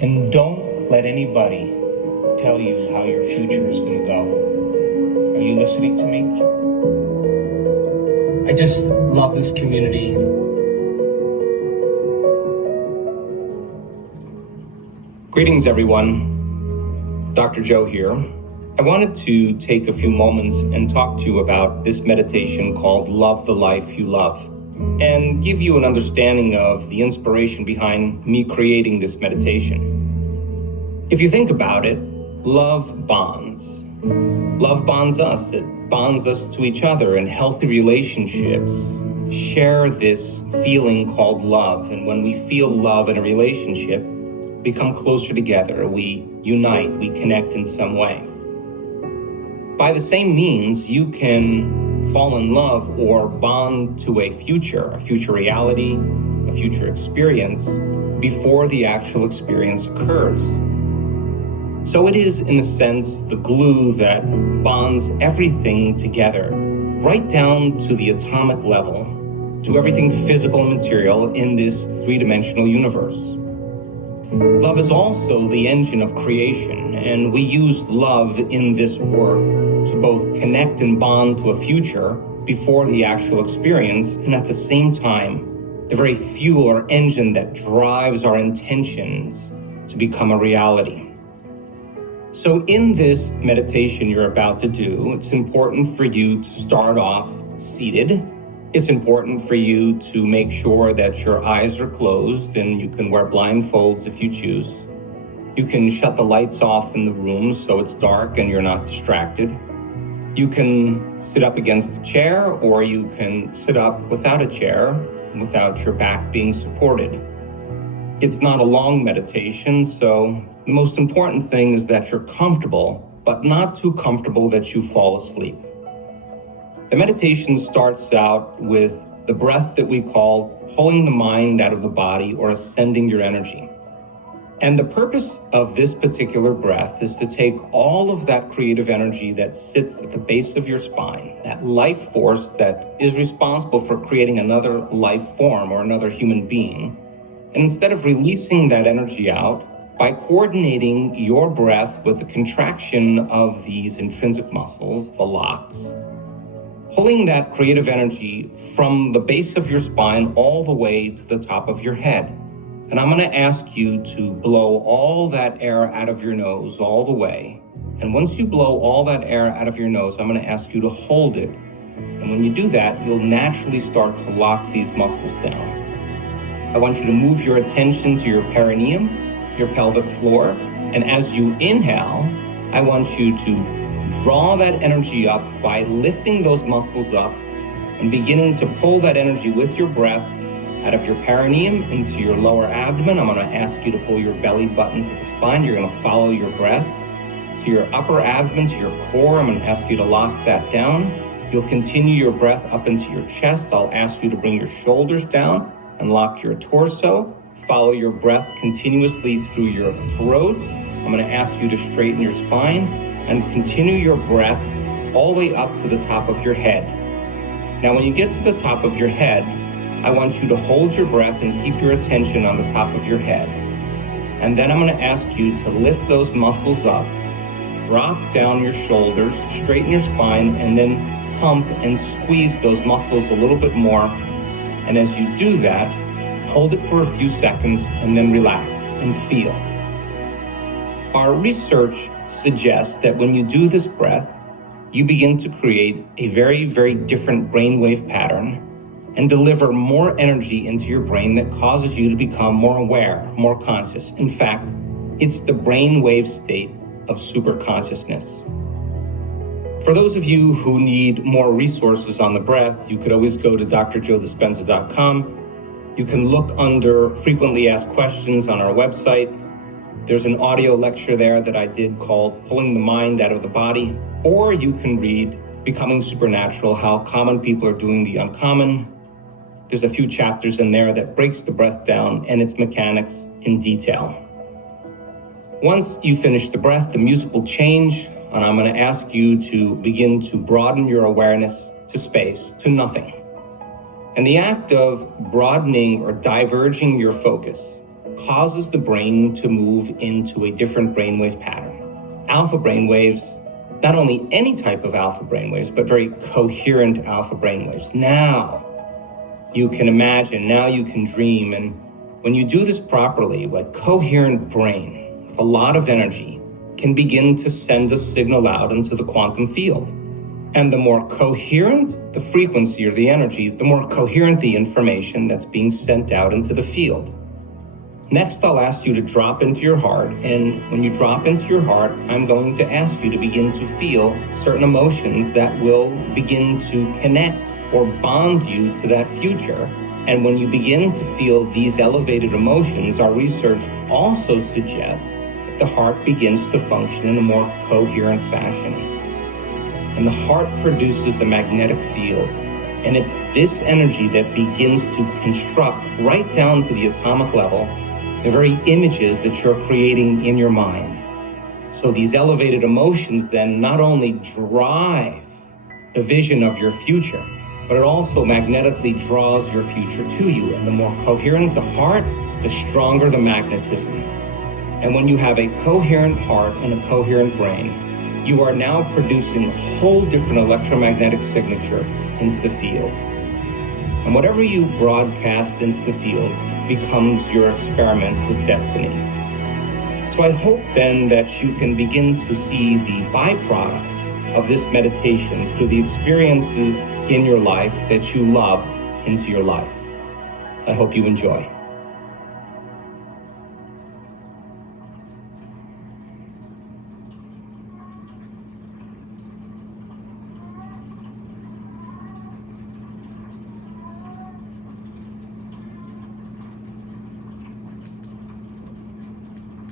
And don't let anybody tell you how your future is going to go. Are you listening to me? I just love this community. Greetings, everyone. Dr. Joe here. I wanted to take a few moments and talk to you about this meditation called Love the Life You Love, and give you an understanding of the inspiration behind me creating this meditation. If you think about it, love bonds. Love bonds us. It bonds us to each other, and healthy relationships share this feeling called love. And when we feel love in a relationship, we come closer together, we unite, we connect in some way. By the same means, you can fall in love or bond to a future reality, a future experience, before the actual experience occurs. So it is, in a sense, the glue that bonds everything together, right down to the atomic level, to everything physical and material in this three-dimensional universe. Love is also the engine of creation, and we use love in this work to both connect and bond to a future before the actual experience, and at the same time, the very fuel or engine that drives our intentions to become a reality. So in this meditation you're about to do, it's important for you to start off seated. It's important for you to make sure that your eyes are closed, and you can wear blindfolds if you choose. You can shut the lights off in the room so it's dark and you're not distracted. You can sit up against a chair, or you can sit up without a chair, without your back being supported. It's not a long meditation, so the most important thing is that you're comfortable, but not too comfortable that you fall asleep. The meditation starts out with the breath that we call pulling the mind out of the body, or ascending your energy. And the purpose of this particular breath is to take all of that creative energy that sits at the base of your spine, that life force that is responsible for creating another life form or another human being. And instead of releasing that energy out, by coordinating your breath with the contraction of these intrinsic muscles, the locks, pulling that creative energy from the base of your spine all the way to the top of your head. And I'm going to ask you to blow all that air out of your nose all the way. And once you blow all that air out of your nose, I'm going to ask you to hold it. And when you do that, you'll naturally start to lock these muscles down. I want you to move your attention to your perineum, your pelvic floor, and as you inhale, I want you to draw that energy up by lifting those muscles up and beginning to pull that energy with your breath out of your perineum into your lower abdomen. I'm going to ask you to pull your belly button to the spine. You're going to follow your breath to your upper abdomen, to your core. I'm going to ask you to lock that down. You'll continue your breath up into your chest. I'll ask you to bring your shoulders down and lock your torso. Follow your breath continuously through your throat. I'm going to ask you to straighten your spine and continue your breath all the way up to the top of your head. Now, when you get to the top of your head, I want you to hold your breath and keep your attention on the top of your head. And then I'm going to ask you to lift those muscles up, drop down your shoulders, straighten your spine, and then pump and squeeze those muscles a little bit more. And as you do that, hold it for a few seconds and then relax and feel. Our research suggests that when you do this breath, you begin to create a very, very different brainwave pattern and deliver more energy into your brain that causes you to become more aware, more conscious. In fact, it's the brainwave state of superconsciousness. For those of you who need more resources on the breath, you could always go to drjoedispenza.com. You can look under frequently asked questions on our website. There's an audio lecture there that I did called Pulling the Mind Out of the Body. Or you can read Becoming Supernatural, How Common People Are Doing the Uncommon. There's a few chapters in there that breaks the breath down and its mechanics in detail. Once you finish the breath, the music will change, and I'm going to ask you to begin to broaden your awareness to space, to nothing. And the act of broadening or diverging your focus causes the brain to move into a different brainwave pattern. Alpha brainwaves, not only any type of alpha brainwaves, but very coherent alpha brainwaves. Now you can imagine, now you can dream, and when you do this properly, a coherent brain with a lot of energy can begin to send a signal out into the quantum field. And the more coherent the frequency or the energy, the more coherent the information that's being sent out into the field. Next, I'll ask you to drop into your heart, and when you drop into your heart, I'm going to ask you to begin to feel certain emotions that will begin to connect or bond you to that future. And when you begin to feel these elevated emotions, our research also suggests that the heart begins to function in a more coherent fashion. And the heart produces a magnetic field, and it's this energy that begins to construct right down to the atomic level the very images that you're creating in your mind. So these elevated emotions then not only drive the vision of your future, but it also magnetically draws your future to you. And the more coherent the heart, the stronger the magnetism. And when you have a coherent heart and a coherent brain, you are now producing a whole different electromagnetic signature into the field. And whatever you broadcast into the field becomes your experiment with destiny. So I hope then that you can begin to see the byproducts of this meditation through the experiences in your life that you love into your life. I hope you enjoy.